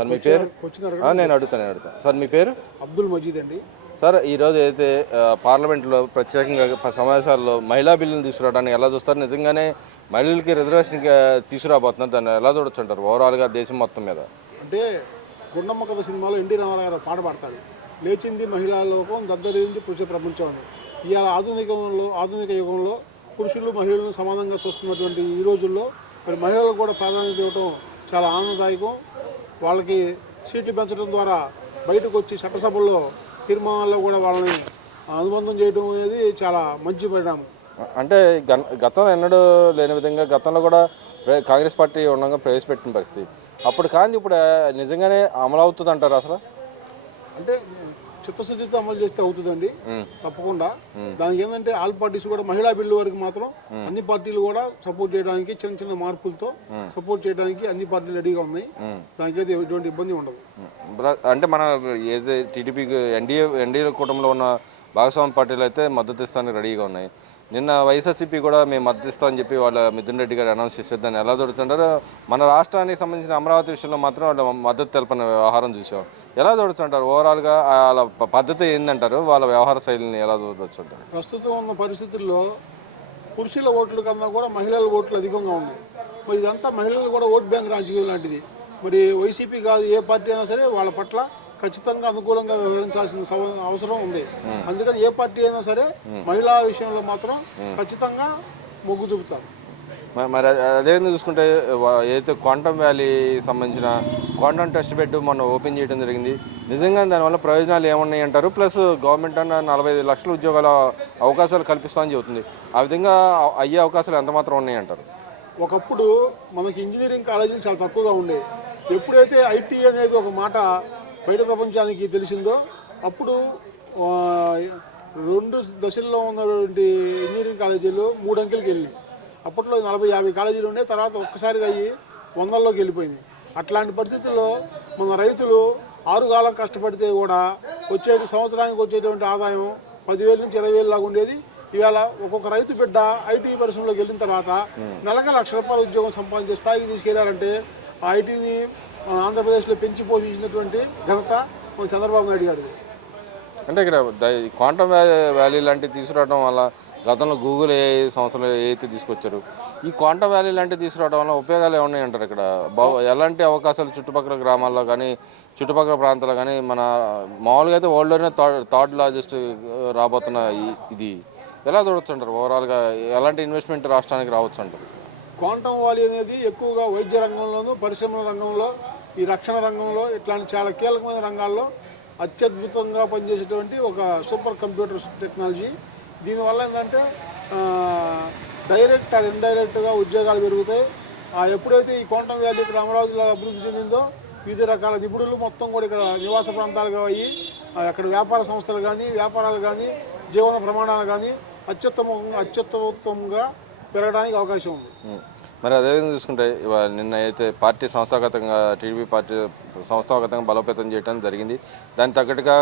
Sir మీ పేరు? నేను అడుగుతాను సార్ మీ పేరు? అబ్దుల్ మజీద్ అండి. సార్ ఈరోజు అయితే పార్లమెంట్లో ప్రత్యేకంగా సమావేశాల్లో మహిళా బిల్లును తీసుకురావడానికి ఎలా చూస్తారు? నిజంగానే మహిళలకి రిజర్వేషన్ తీసుకురాబోతున్నారు, దాన్ని ఎలా చూడొచ్చుంటారు ఓవరాల్గా దేశం మొత్తం మీద? అంటే గుండమ్మ కథ సినిమాలో ఎన్టీ రామారావు గారు పాట పాడతారు, లేచింది మహిళా లోకం దద్దరింది పురుష ప్రపంచం అని. ఇవాళ ఆధునిక యుగంలో పురుషులు మహిళలను సమానంగా చూస్తున్నటువంటి ఈ రోజుల్లో మరి మహిళలకు కూడా ప్రాధాన్యత ఇవ్వడం చాలా ఆనందదాయకం. వాళ్ళకి సీట్లు పెంచడం ద్వారా బయటకు వచ్చి చట్టసభల్లో తీర్మానాల్లో కూడా వాళ్ళని అనుబంధం చేయడం అనేది చాలా మంచి పరిణామం. అంటే గతంలో ఎన్నడూ లేని విధంగా గతంలో కూడా కాంగ్రెస్ పార్టీ ఉండగా ప్రవేశపెట్టిన పరిస్థితి, అప్పుడు కానీ ఇప్పుడు నిజంగానే అమలు అవుతుంది అంటారు అసలు? అంటే చిత్తశుద్ధితో అమలు చేస్తే అవుతుందండి తప్పకుండా. దానికి ఏంటంటే ఆల్ పార్టీస్ కూడా మహిళా బిల్లు వరకు మాత్రం అన్ని పార్టీలు కూడా సపోర్ట్ చేయడానికి చిన్న చిన్న మార్పులతో సపోర్ట్ చేయడానికి అన్ని పార్టీలు రెడీగా ఉన్నాయి. దానికి అయితే ఎటువంటి ఇబ్బంది ఉండదు. అంటే మన ఏదైతే టీడీపీకి ఎన్డీఏ కూటమిలో ఉన్న భాగస్వామ్య పార్టీలు అయితే మద్దతు ఇస్తానికి రెడీగా ఉన్నాయి. నిన్న వైఎస్ఆర్సీపీ కూడా మేము మద్దతు ఇస్తామని చెప్పి వాళ్ళ మిథున్ రెడ్డి గారు అనౌన్స్ చేసేది, దాన్ని ఎలా దొరుకుతుంటారో? మన రాష్ట్రానికి సంబంధించిన అమరావతి విషయంలో మాత్రం వాళ్ళ మద్దతు తెలపని వ్యవహారం చూసాం. ఎలా దొరుకుతుంటారు ఓవరాల్గా? వాళ్ళ పద్ధతి ఏందంటారు? వాళ్ళ వ్యవహార శైలిని ఎలా దొరుకుతుంటారు? ప్రస్తుతం ఉన్న పరిస్థితుల్లో పురుషుల ఓట్ల కన్నా కూడా మహిళల ఓట్లు అధికంగా ఉన్నాయి. మరి ఇదంతా మహిళలు కూడా ఓట్ బ్యాంక్ రాజకీయం లాంటిది. మరి వైసీపీ కాదు ఏ పార్టీ అయినా సరే వాళ్ళ పట్ల ఖచ్చితంగా అనుకూలంగా వ్యవహరించాల్సిన అవసరం ఉంది. అందుకని ఏ పార్టీ అయినా సరే మహిళా విషయంలో మాత్రం ఖచ్చితంగా మొగ్గు చూపుతారు. మరి అదే చూసుకుంటే ఏదైతే క్వాంటమ్ వ్యాలీ సంబంధించిన క్వాంటమ్ టెస్ట్ బెడ్ మొన్న ఓపెన్ చేయడం జరిగింది. నిజంగా దానివల్ల ప్రయోజనాలు ఏమున్నాయి అంటారు? ప్లస్ గవర్నమెంట్ అన్న 45 లక్షల ఉద్యోగాల అవకాశాలు కల్పిస్తామని చెబుతుంది. ఆ విధంగా అయ్యే అవకాశాలు ఎంత మాత్రం ఉన్నాయి అంటారు? ఒకప్పుడు మనకి ఇంజనీరింగ్ కాలేజీలు చాలా తక్కువగా ఉండేవి. ఎప్పుడైతే ఐటీ అనేది ఒక మాట బయట ప్రపంచానికి తెలిసిందో అప్పుడు 2 దశల్లో ఉన్నటువంటి ఇంజనీరింగ్ కాలేజీలు 3 అంకెలకు వెళ్ళి, అప్పట్లో 40-50 కాలేజీలు ఉండే, తర్వాత ఒక్కసారిగా అయ్యి 100లోకి వెళ్ళిపోయింది. అట్లాంటి పరిస్థితుల్లో మన రైతులు 6 కాలం కష్టపడితే కూడా సంవత్సరానికి వచ్చేటువంటి ఆదాయం 10,000 నుంచి 20,000 లాగా ఉండేది. ఇవాళ ఒక్కొక్క రైతు బిడ్డ ఐటీ పరిశ్రమలోకి వెళ్ళిన తర్వాత నెలకు ₹1,00,000 ఉద్యోగం సంపాదించే స్థాయికి తీసుకెళ్లారంటే ఆ ఐటీని మన ఆంధ్రప్రదేశ్లో పెంచి పోషించినటువంటి ఘనత మన చంద్రబాబు నాయుడు గారు. అంటే ఇక్కడ క్వాంటమ్ వ్యాలీ లాంటివి తీసుకురావడం వల్ల గతంలో గూగుల్ సంవత్సరాలు ఏదైతే తీసుకొచ్చారు, ఈ క్వాంటమ్ వ్యాలీ లాంటివి తీసుకురావడం వల్ల ఉపయోగాలు ఏమున్నాయి అంటారు? ఇక్కడ ఎలాంటి అవకాశాలు చుట్టుపక్కల గ్రామాల్లో కానీ చుట్టుపక్కల ప్రాంతాల్లో కానీ మన మామూలుగా అయితే వరల్డ్లోనే థర్డ్ లార్జెస్ట్ రాబోతున్న ఇది ఎలా చూడొచ్చు? ఓవరాల్గా ఎలాంటి ఇన్వెస్ట్మెంట్ రాష్ట్రానికి రావచ్చు అంటారు? క్వాంటమ్ వ్యాలీ అనేది ఎక్కువగా వైద్య రంగంలోనూ, పరిశ్రమల రంగంలో, ఈ రక్షణ రంగంలో ఇట్లాంటి చాలా కీలకమైన రంగాల్లో అత్యద్భుతంగా పనిచేసేటువంటి ఒక సూపర్ కంప్యూటర్ టెక్నాలజీ. దీనివల్ల ఏంటంటే డైరెక్ట్ అది ఇండైరెక్ట్గా ఉద్యోగాలు పెరుగుతాయి. ఎప్పుడైతే ఈ క్వాంటమ్ వ్యాలీ ఇక్కడ అమరావతిలో అభివృద్ధి చెందిందో వివిధ రకాల నిపుణులు మొత్తం కూడా ఇక్కడ నివాస ప్రాంతాలుగా అయ్యి అక్కడ వ్యాపార సంస్థలు కానీ, వ్యాపారాలు కానీ, జీవన ప్రమాణాలు కానీ అత్యుత్తమంగా పెరగడానికి అవకాశం ఉంది. మరి అదేవిధంగా చూసుకుంటే నిన్న అయితే పార్టీ సంస్థాగతంగా టీడీపీ పార్టీ సంస్థాగతంగా బలోపేతం చేయడం జరిగింది. దానికి తగ్గట్టుగా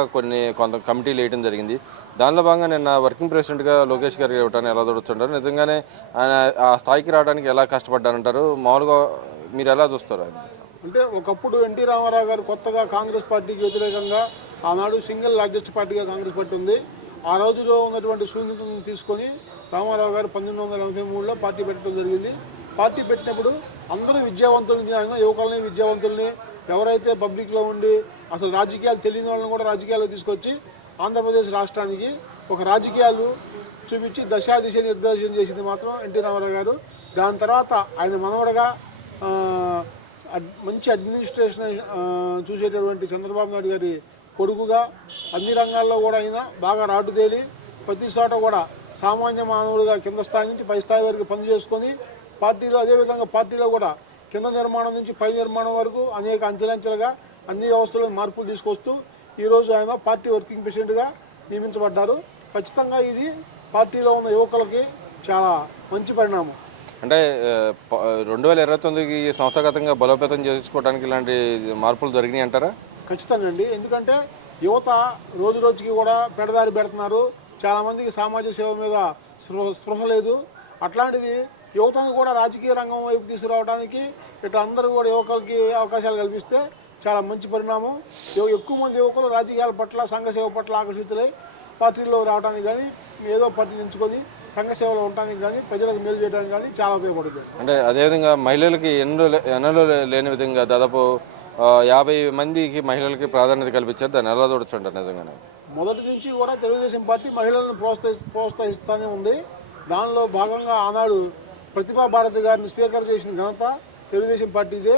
కొంత కమిటీలు వేయడం జరిగింది. దానిలో భాగంగా నిన్న వర్కింగ్ ప్రెసిడెంట్గా లోకేష్ గారికి ఇవ్వటాన్ని ఎలా చూడొచ్చుంటారు? నిజంగానే ఆయన ఆ స్థాయికి రావడానికి ఎలా కష్టపడ్డారంటారు? మామూలుగా మీరు ఎలా చూస్తారు? అంటే ఒకప్పుడు ఎన్టీ రామారావు గారు కొత్తగా కాంగ్రెస్ పార్టీకి వ్యతిరేకంగా ఆనాడు సింగిల్ లార్జెస్ట్ పార్టీగా కాంగ్రెస్ పార్టీ ఉంది. ఆ రోజులో ఉన్నటువంటి శూన్యతను తీసుకొని రామారావు గారు 1983లో పార్టీ పెట్టడం జరిగింది. పార్టీ పెట్టినప్పుడు అందరూ విద్యావంతులని, యువకులని, విద్యావంతుల్ని, ఎవరైతే పబ్లిక్లో ఉండి అసలు రాజకీయాలు తెలియని వాళ్ళని కూడా రాజకీయాల్లో తీసుకొచ్చి ఆంధ్రప్రదేశ్ రాష్ట్రానికి ఒక రాజకీయాలు చూపించి దిశ నిర్దేశం చేసింది మాత్రం ఎన్టీ రామారావు గారు. దాని తర్వాత ఆయన మనవడగా మంచి అడ్మినిస్ట్రేషన్ చూసేటటువంటి చంద్రబాబు నాయుడు గారి కొడుకుగా అన్ని రంగాల్లో కూడా ఆయన బాగా రాటుదేలి ప్రతి చోట కూడా సామాన్య మానవుడిగా కింద స్థాయి నుంచి పై స్థాయి వరకు పని చేసుకొని పార్టీలో, అదేవిధంగా పార్టీలో కూడా కింద నిర్మాణం నుంచి పై నిర్మాణం వరకు అనేక అంచెలంచెలుగా అన్ని వ్యవస్థలో మార్పులు తీసుకొస్తూ ఈరోజు ఆయన పార్టీ వర్కింగ్ ప్రెసిడెంట్గా నియమించబడ్డారు. ఖచ్చితంగా ఇది పార్టీలో ఉన్న యువకులకి చాలా మంచి పరిణామం. అంటే 2029కి సంస్థాగతంగా బలోపేతం చేసుకోవడానికి ఇలాంటి మార్పులు జరిగినాయి అంటారా? ఖచ్చితంగా అండి. ఎందుకంటే యువత రోజు రోజుకి కూడా పెడదారి పెడుతున్నారు. చాలామందికి సామాజిక సేవ మీద స్పృహ లేదు. అట్లాంటిది యువతను కూడా రాజకీయ రంగం వైపు తీసుకురావడానికి ఇట్లా అందరూ కూడా యువకులకి అవకాశాలు కల్పిస్తే చాలా మంచి పరిణామం. ఎక్కువ మంది యువకులు రాజకీయాల పట్ల సంఘ సేవ పట్ల ఆకర్షితులై పార్టీలో రావడానికి కానీ ఏదో పార్టీని ఎంచుకొని సంఘ సేవలో ఉండడానికి కానీ ప్రజలకు మేలు చేయడానికి కానీ చాలా ఉపయోగపడుతుంది. అంటే అదేవిధంగా మహిళలకి ఎన్నో లేని విధంగా దాదాపు 50 మందికి మహిళలకి ప్రాధాన్యత కల్పించారు. దాన్ని ఎలా చూడొచ్చుంటారు నిజంగానే? మొదటి నుంచి కూడా తెలుగుదేశం పార్టీ మహిళలను ప్రోత్సహిస్తూనే ఉంది. దానిలో భాగంగా ఆనాడు ప్రతిభా భారతి గారిని స్పీకర్ చేసిన ఘనత తెలుగుదేశం పార్టీదే.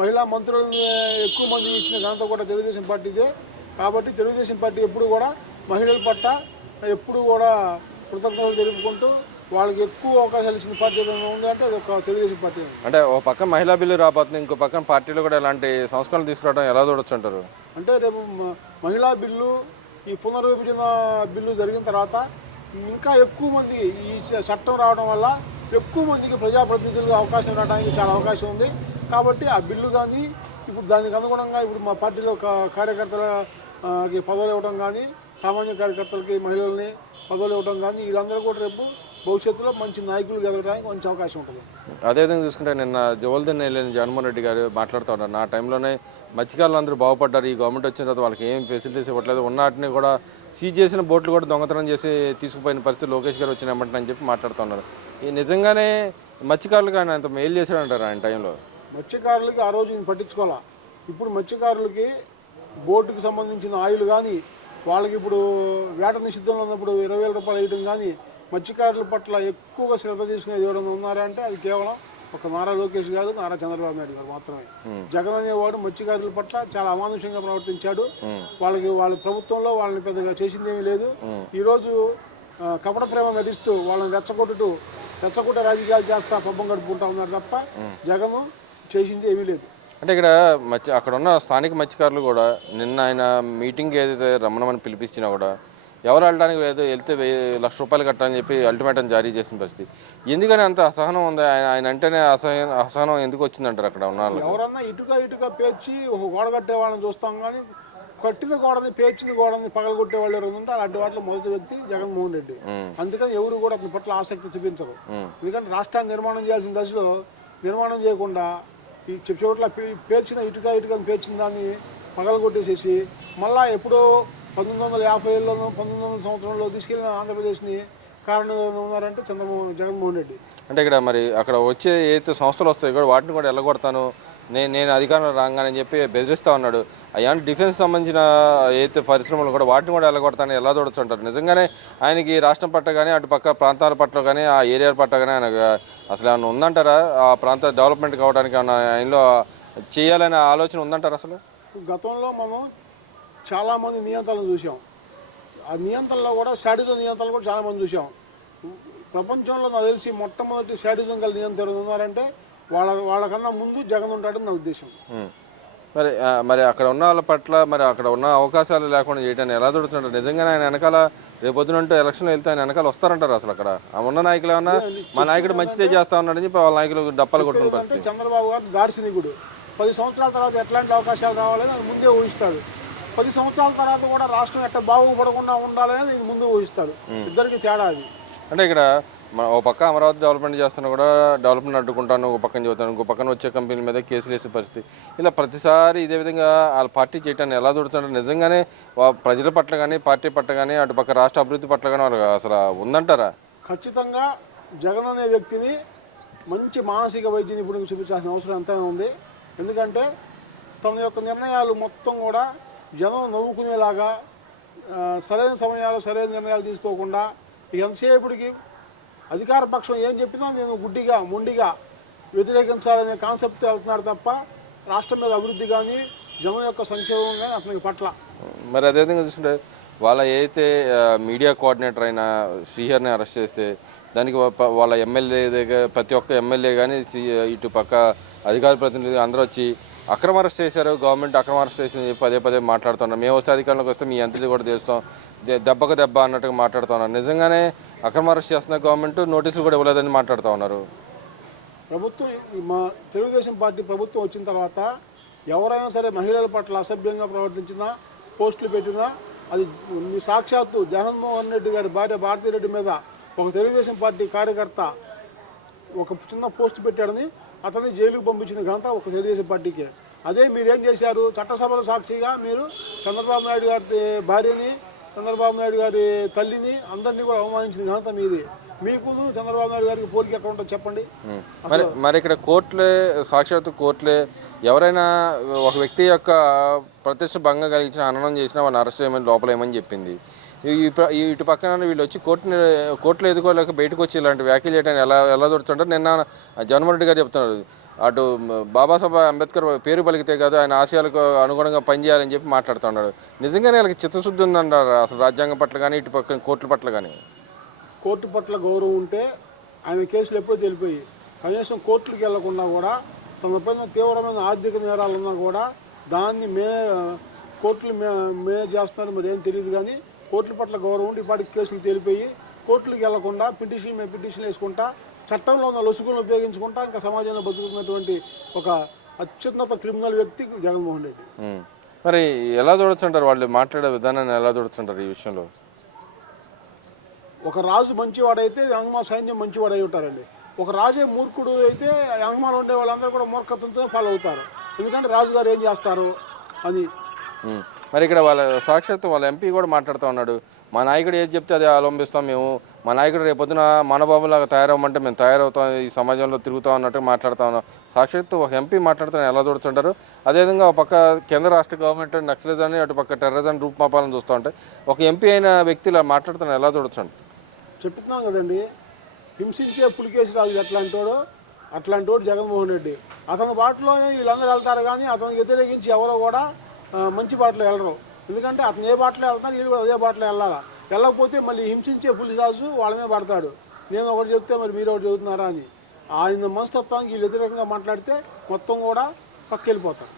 మహిళా మంత్రులను ఎక్కువ మంది ఇచ్చిన ఘనత కూడా తెలుగుదేశం పార్టీదే. కాబట్టి తెలుగుదేశం పార్టీ ఎప్పుడు కూడా మహిళల పట్ల ఎప్పుడు కూడా కృతజ్ఞతలు తెలుపుకుంటూ వాళ్ళకి ఎక్కువ అవకాశాలు ఇచ్చిన పార్టీ ఏదైనా ఉంది అంటే అది ఒక తెలుగుదేశం పార్టీ. అంటే ఓ పక్క మహిళా బిల్లు రాబోతుంది, ఇంకో పక్కన పార్టీలు కూడా ఇలాంటి సంస్కరణలు తీసుకురావడం ఎలా చూడొచ్చు అంటారు? అంటే రేపు మహిళా బిల్లు, ఈ పునర్విభజన బిల్లు జరిగిన తర్వాత ఇంకా ఎక్కువ మంది ఈ చట్టం రావడం వల్ల ఎక్కువ మందికి ప్రజాప్రతినిధులుగా అవకాశం రావడానికి చాలా అవకాశం ఉంది. కాబట్టి ఆ బిల్లు కానీ ఇప్పుడు దానికి అనుగుణంగా ఇప్పుడు మా పార్టీలో కార్యకర్తలకి పదవులు ఇవ్వడం కానీ, సామాన్య కార్యకర్తలకి మహిళల్ని పదవులు ఇవ్వడం కానీ, వీళ్ళందరూ కూడా రేపు భవిష్యత్తులో మంచి నాయకులు ఎదగడానికి మంచి అవకాశం ఉంటుంది. అదేవిధంగా చూసుకుంటే నిన్న జవల్దీన్ వెళ్ళిన జగన్మోహన్ రెడ్డి గారు మాట్లాడుతూ ఉన్నారు, నా టైంలోనే మత్స్యకారులు అందరూ బాగుపడ్డారు, ఈ గవర్నమెంట్ వచ్చిన తర్వాత వాళ్ళకి ఏం ఫెసిలిటీస్ ఇవ్వట్లేదు, ఉన్నటిని కూడా సీజ్ చేసిన బోట్లు కూడా దొంగతనం చేసి తీసుకుపోయిన పరిస్థితి లోకేష్ గారు వచ్చినామంటని చెప్పి మాట్లాడుతున్నారు. ఈ నిజంగానే మత్స్యకారులకు ఆయన అంత మేలు చేశాడంటారు ఆయన టైంలో? మత్స్యకారులకి ఆ రోజు నేను పట్టించుకోవాలా. ఇప్పుడు మత్స్యకారులకి బోటుకి సంబంధించిన ఆయిల్ కానీ, వాళ్ళకి ఇప్పుడు వేట నిషిద్ధంలో ఉన్నప్పుడు 20,000 రూపాయలు వేయడం కానీ, మత్స్యకారుల పట్ల ఎక్కువగా శ్రద్ధ తీసుకునేది ఎవరైనా ఉన్నారా అంటే అది కేవలం ఒక నారా లోకేష్ గారు, నారా చంద్రబాబు నాయుడు గారు మాత్రమే. జగన్ అనేవాడు మత్స్యకారుల పట్ల చాలా అమానుషంగా ప్రవర్తించాడు. వాళ్ళ ప్రభుత్వంలో వాళ్ళని పెద్దగా చేసింది ఏమీ లేదు. ఈరోజు కపట ప్రేమ నటిస్తూ వాళ్ళని రెచ్చగొట్ట రాజకీయాలు చేస్తా పబ్బం గడుపుకుంటా ఉన్నారు తప్ప జగన్ చేసింది ఏమీ లేదు. అంటే ఇక్కడ అక్కడ ఉన్న స్థానిక మత్స్యకారులు కూడా నిన్న ఆయన మీటింగ్ ఏదైతే రమ్మనమని పిలిపించినా కూడా ఎవరు వెళ్ళడానికి లేదు, వెళ్తే 1,00,000 రూపాయలు కట్టాలని చెప్పి అల్టిమేటం జారీ చేసిన పరిస్థితి. ఎందుకని అంత అసహనం ఉంది? ఆయన అంటేనే అసహనం ఎందుకు వచ్చిందంటారు అక్కడ ఉన్న వాళ్ళు? ఎవరన్నా ఇటుక పేర్చి ఒక గోడ కట్టే వాళ్ళని చూస్తాం కానీ కట్టిన గోడని పేర్చిన గోడని పగలగొట్టే వాళ్ళు ఎవరు ఉంటే అలాంటి వాటిలో మొదటి వ్యక్తి జగన్మోహన్ రెడ్డి. అందుకని ఎవరు కూడా అతని పట్ల ఆసక్తి చూపించరు. ఎందుకంటే రాష్ట్రాన్ని నిర్మాణం చేయాల్సిన దశలో నిర్మాణం చేయకుండా ఈ చోట్ల పేర్చిన ఇటుకని పేర్చిన దాన్ని పగలగొట్టేసేసి మళ్ళా ఎప్పుడో 1950లోనో 1900 సంవత్సరంలో తీసుకెళ్ళిన ఆంధ్రప్రదేశ్ని కారణం ఉన్నారంటే జగన్మోహన్ రెడ్డి. అంటే ఇక్కడ మరి అక్కడ వచ్చే ఏదైతే సంస్థలు వస్తాయో కూడా వాటిని కూడా వెళ్ళగొడతాను, నేను అధికారంలో రాగానే చెప్పి బెదిరిస్తూ ఉన్నాడు. అయ్యా డిఫెన్స్ సంబంధించిన ఏదైతే పరిశ్రమలు కూడా వాటిని కూడా వెళ్ళగొడతానని ఎలా చూడొచ్చు? నిజంగానే ఆయనకి రాష్ట్రం పట్ల కానీ అటు పక్క ప్రాంతాల పట్ల కానీ ఆ ఏరియాల పట్ల కానీ ఆయన అసలు ఏమన్నా ఉందంటారా? ఆ ప్రాంత డెవలప్మెంట్ కావడానికి ఏమన్నా ఆయనలో చేయాలనే ఆలోచన ఉందంటారా? అసలు గతంలో మనం చాలామంది నియంత్రణలు చూసాం. ఆ నియంత్రణలో కూడా శాడిజం నియంత్రణలు కూడా చాలామంది చూసాం. ప్రపంచంలో నాకు తెలిసి మొట్టమొదటి శాడిజం గల నియంత్రణ ఉన్నారంటే వాళ్ళకన్నా ముందు జగన్ ఉంటాడని నా ఉద్దేశం. మరి అక్కడ ఉన్న వాళ్ళ పట్ల మరి అక్కడ ఉన్న అవకాశాలు లేకుండా చేయడానికి ఎలా దొరుకుతుంటారు? నిజంగానే ఆయన వెనకాల రేపొద్దునంటే ఎలక్షన్లో వెళ్తే ఆయన వెనకాల వస్తారంటారు? అసలు అక్కడ ఉన్న నాయకులు ఏమన్నా మా నాయకుడు మంచిదే చేస్తా ఉన్నాడని చెప్పి వాళ్ళ నాయకులు డప్పాలు కొట్టుకున్న పరిస్థితి. చంద్రబాబు గారు దార్శనికుడు. 10 సంవత్సరాల తర్వాత ఎట్లాంటి అవకాశాలు రావాలని అది ముందే ఊహిస్తాడు. 10 సంవత్సరాల తర్వాత కూడా రాష్ట్రం ఎట్లా బాగుపడకుండా ఉండాలని ఇది ముందు ఊహిస్తాడు. ఇద్దరికి తేడా అది. అంటే ఇక్కడ ఓ పక్క అమరావతి డెవలప్మెంట్ చేస్తున్నా కూడా డెవలప్మెంట్ అడ్డుకుంటాను, ఒక పక్కన చెబుతాను, ఇంకో పక్కన వచ్చే కంపెనీల మీద కేసులు వేసే పరిస్థితి. ఇలా ప్రతిసారి ఇదే విధంగా వాళ్ళ పార్టీ చేయటాన్ని ఎలా దొరుకుతుంటారు? నిజంగానే ప్రజల పట్ల కానీ పార్టీ పట్ల కానీ అటు పక్క రాష్ట్ర అభివృద్ధి పట్ల కానీ వాళ్ళకి అసలు ఉందంటారా? ఖచ్చితంగా జగన్ అనే వ్యక్తిని మంచి మానసిక వైద్య నిపుణులకు చూపించాల్సిన అవసరం ఎంతైనా ఉంది. ఎందుకంటే తన యొక్క నిర్ణయాలు మొత్తం కూడా జనం నవ్వుకునేలాగా సరైన సమయాలు సరైన నిర్ణయాలు తీసుకోకుండా ఎంతసేపటికి అధికార పక్షం ఏం చెప్పినా నేను గుడ్డిగా మొండిగా వ్యతిరేకించాలనే కాన్సెప్ట్ వెళ్తున్నారు తప్ప రాష్ట్రం మీద అభివృద్ధి కానీ జనం యొక్క సంక్షేమం కానీ అతనికి పట్ల. మరి అదేవిధంగా చూసుకుంటే వాళ్ళ ఏదైతే మీడియా కోఆర్డినేటర్ అయిన శ్రీహరిని అరెస్ట్ చేస్తే దానికి వాళ్ళ ఎమ్మెల్యే దగ్గర ప్రతి ఒక్క ఎమ్మెల్యే కానీ ఇటు పక్క అధికార ప్రతినిధి అందరూ వచ్చి అక్రమ అరెస్ట్ చేశారు, గవర్నమెంట్ అక్రమ అరెస్ట్ చేసింది పదే మాట్లాడుతున్నారు. మేము వస్తే అధికారంలోకి వస్తే మీ ఎంతది కూడా చేస్తాం, దెబ్బకు దెబ్బ అన్నట్టుగా మాట్లాడుతున్నారు. నిజంగానే అక్రమ అరెస్ట్ చేస్తున్న గవర్నమెంట్ నోటీసులు కూడా ఇవ్వలేదని మాట్లాడుతూ ఉన్నారు. ప్రభుత్వం మా తెలుగుదేశం పార్టీ ప్రభుత్వం వచ్చిన తర్వాత ఎవరైనా సరే మహిళల పట్ల అసభ్యంగా ప్రవర్తించినా పోస్టులు పెట్టినా అది సాక్షాత్తు జగన్మోహన్ రెడ్డి గారి భార్య భారతీరెడ్డి మీద ఒక తెలుగుదేశం పార్టీ కార్యకర్త ఒక చిన్న పోస్ట్ పెట్టాడని అతన్ని జైలుకు పంపించిన ఘనత ఒక తెలుగుదేశం పార్టీకే. అదే మీరేం చేశారు? చట్టసభల సాక్షిగా మీరు చంద్రబాబు నాయుడు గారి భార్యని, చంద్రబాబు నాయుడు గారి తల్లిని అందరినీ కూడా అవమానించిన ఘనత మీది. మీకు చంద్రబాబు నాయుడు గారికి పోలిక ఎక్కడ ఉంటుందో చెప్పండి. మరి ఇక్కడ కోర్టులే, సాక్షాత్తు కోర్టులే ఎవరైనా ఒక వ్యక్తి యొక్క ప్రతిష్ట భంగం కలిగించిన, హననం చేసినా వాళ్ళని అరెస్ట్ చేయమని లోపలేమని చెప్పింది. ఇటు పక్కన వీళ్ళు వచ్చి కోర్టులో ఎదుర్కోలేక బయటకు వచ్చి ఇలాంటి వ్యాఖ్యలు చేయడానికి ఎలా దొరుకుతుంటారు? నిన్న జగన్మోహన్ రెడ్డి గారు చెప్తున్నారు, అటు బాబాసాహెబ్ అంబేద్కర్ పేరు పలికితే కాదు, ఆయన ఆశయాలకు అనుగుణంగా పనిచేయాలని చెప్పి మాట్లాడుతున్నాడు. నిజంగానే వాళ్ళకి చిత్తశుద్ధి ఉందంటారు అసలు రాజ్యాంగం పట్ల కానీ, ఇటు పక్కన కోర్టుల పట్ల కానీ? కోర్టు పట్ల గౌరవం ఉంటే ఆయన కేసులు ఎప్పుడూ తెలిపోయి కనీసం కోర్టులకు వెళ్లకుండా కూడా తన పైన తీవ్రమైన ఆర్థిక నేరాలు ఉన్నా కూడా దాన్ని కోర్టులు మే చేస్తున్నారు, మరి ఏం తెలియదు. కానీ కోర్టుల పట్ల గౌరవం ఉండి ఇప్పటికి కేసులు తెలిపోయి కోర్టులకు వెళ్లకుండా పిటిషన్ వేసుకుంటా చట్టంలో ఉన్న లొసుగులను ఉపయోగించుకుంటా ఇంకా సమాజంలో బతుకుతున్నటువంటి ఒక అత్యున్నత క్రిమినల్ వ్యక్తి జగన్మోహన్ రెడ్డి. మరి ఎలా చూడొచ్చుంటారు వాళ్ళు మాట్లాడే విధానాన్ని, ఎలా చూడొచ్చుంటారు ఈ విషయంలో? ఒక రాజు మంచివాడైతే యంగమా సైన్యం మంచివాడు అయి ఉంటారండి. ఒక రాజే మూర్ఖుడు అయితే యంగమాలో ఉండే వాళ్ళందరూ కూడా మూర్ఖత్వంతో ఫాలో అవుతారు. ఎందుకంటే రాజుగారు ఏం చేస్తారు అని. మరి ఇక్కడ సాక్షాత్తు వాళ్ళ ఎంపీ కూడా మాట్లాడుతూ ఉన్నాడు, మా నాయకుడు ఏది చెప్తే అదే అవలంబిస్తాం మేము, మా నాయకుడు రేపొద్దున మనబాబులాగా తయారవ్వమంటే మేము తయారవుతాం, ఈ సమాజంలో తిరుగుతాం అన్నట్టు మాట్లాడుతూ ఉన్నాం. సాక్షాత్తు ఒక ఎంపీ మాట్లాడుతున్న ఎలా చూడుతుంటారు? అదేవిధంగా ఒక పక్క కేంద్ర రాష్ట్ర గవర్నమెంట్ నక్సలిజాన్ని, అటు పక్క టెర్రరిజం రూపుమాపాలను చూస్తూ ఉంటే ఒక ఎంపీ అయిన వ్యక్తి ఇలా మాట్లాడుతున్న ఎలా చూడొచ్చండి? చెప్తున్నాం కదండి, హింసించే పులికేసి రాజు అట్లాంటి వాడు జగన్మోహన్ రెడ్డి. అతని బాటలోనే వీళ్ళందరూ వెళ్తారు, కానీ అతనికి వ్యతిరేకించి ఎవరో కూడా మంచి బాటలో వెళ్ళరు. ఎందుకంటే అతను ఏ బాటలో వెళ్తారు, వీళ్ళు కూడా అదే బాటలో వెళ్ళాలా. వెళ్ళకపోతే మళ్ళీ హింసించే పులి రాజు వాళ్ళమే పడతాడు. నేను ఒకటి చెప్తే మరి మీరు ఒకటి చెబుతున్నారా అని ఆయన మనస్తత్వానికి వీళ్ళు వ్యతిరేకంగా మాట్లాడితే మొత్తం కూడా పక్కెళ్ళిపోతారు.